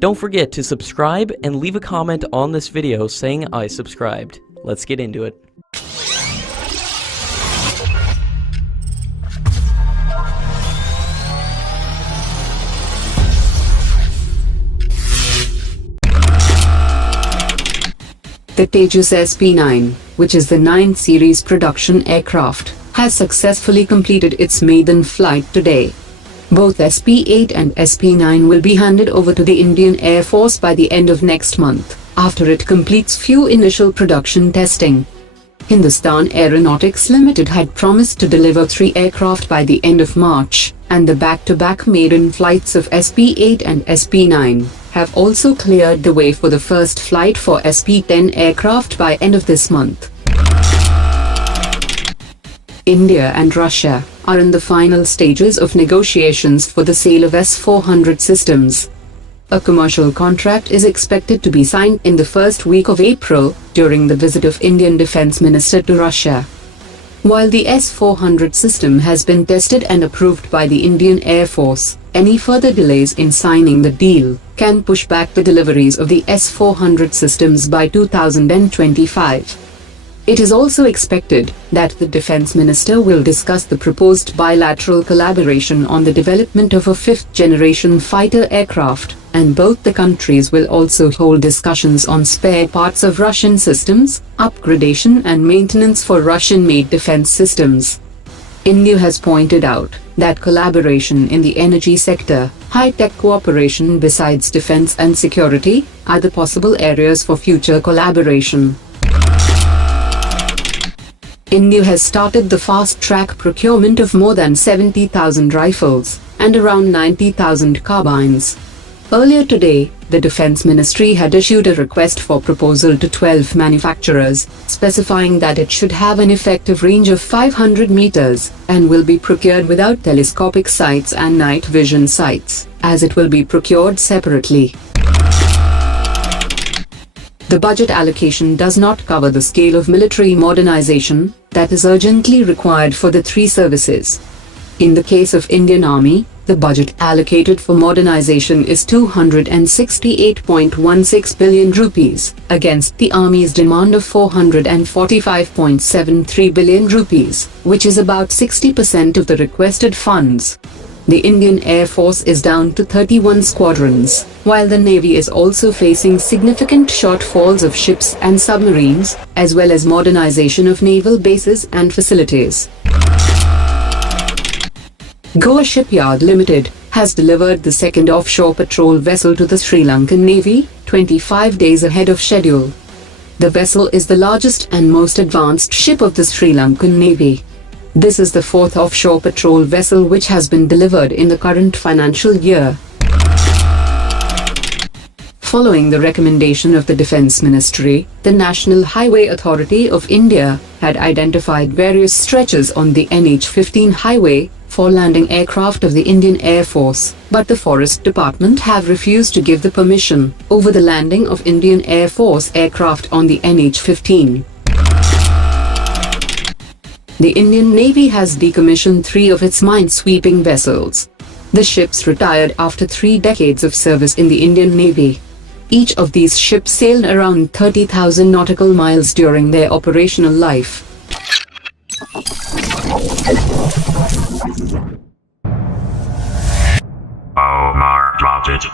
Don't forget to subscribe and leave a comment on this video saying I subscribed. Let's get into it. The Tejas SP-9, which is the 9th series production aircraft, has successfully completed its maiden flight today. Both SP-8 and SP-9 will be handed over to the Indian Air Force by the end of next month, after it completes few initial production testing. Hindustan Aeronautics Limited had promised to deliver 3 aircraft by the end of March, and the back-to-back maiden flights of SP-8 and SP-9 have also cleared the way for the first flight for SP-10 aircraft by end of this month. India and Russia are in the final stages of negotiations for the sale of S400 systems. A commercial contract is expected to be signed in the first week of April during the visit of Indian Defence Minister to Russia. While the S400 system has been tested and approved by the Indian Air Force, any further delays in signing the deal can push back the deliveries of the S400 systems by 2025. It is also expected that the Defence Minister will discuss the proposed bilateral collaboration on the development of a 5th-generation fighter aircraft, and both the countries will also hold discussions on spare parts of Russian systems, upgradation and maintenance for Russian-made defense systems. India has pointed out that collaboration in the energy sector, high-tech cooperation besides defense and security, are the possible areas for future collaboration. India has started the fast-track procurement of more than 70,000 rifles and around 90,000 carbines. Earlier today, the Defence Ministry had issued a request for proposal to 12 manufacturers, specifying that it should have an effective range of 500 meters and will be procured without telescopic sights and night vision sights, as it will be procured separately. The budget allocation does not cover the scale of military modernization that is urgently required for the 3 services. In the case of Indian Army, the budget allocated for modernization is 268.16 billion rupees, against the Army's demand of 445.73 billion rupees, which is about 60% of the requested funds. The Indian Air Force is down to 31 squadrons, while the Navy is also facing significant shortfalls of ships and submarines, as well as modernization of naval bases and facilities. Goa Shipyard Limited has delivered the 2nd offshore patrol vessel to the Sri Lankan Navy, 25 days ahead of schedule. The vessel is the largest and most advanced ship of the Sri Lankan Navy. This is the 4th offshore patrol vessel which has been delivered in the current financial year. Following the recommendation of the Defence Ministry, the National Highway Authority of India had identified various stretches on the NH-15 highway for landing aircraft of the Indian Air Force, but the Forest Department have refused to give the permission over the landing of Indian Air Force aircraft on the NH-15. The Indian Navy has decommissioned 3 of its mine-sweeping vessels. The ships retired after 3 decades of service in the Indian Navy. Each of these ships sailed around 30,000 nautical miles during their operational life. Omar dropped it.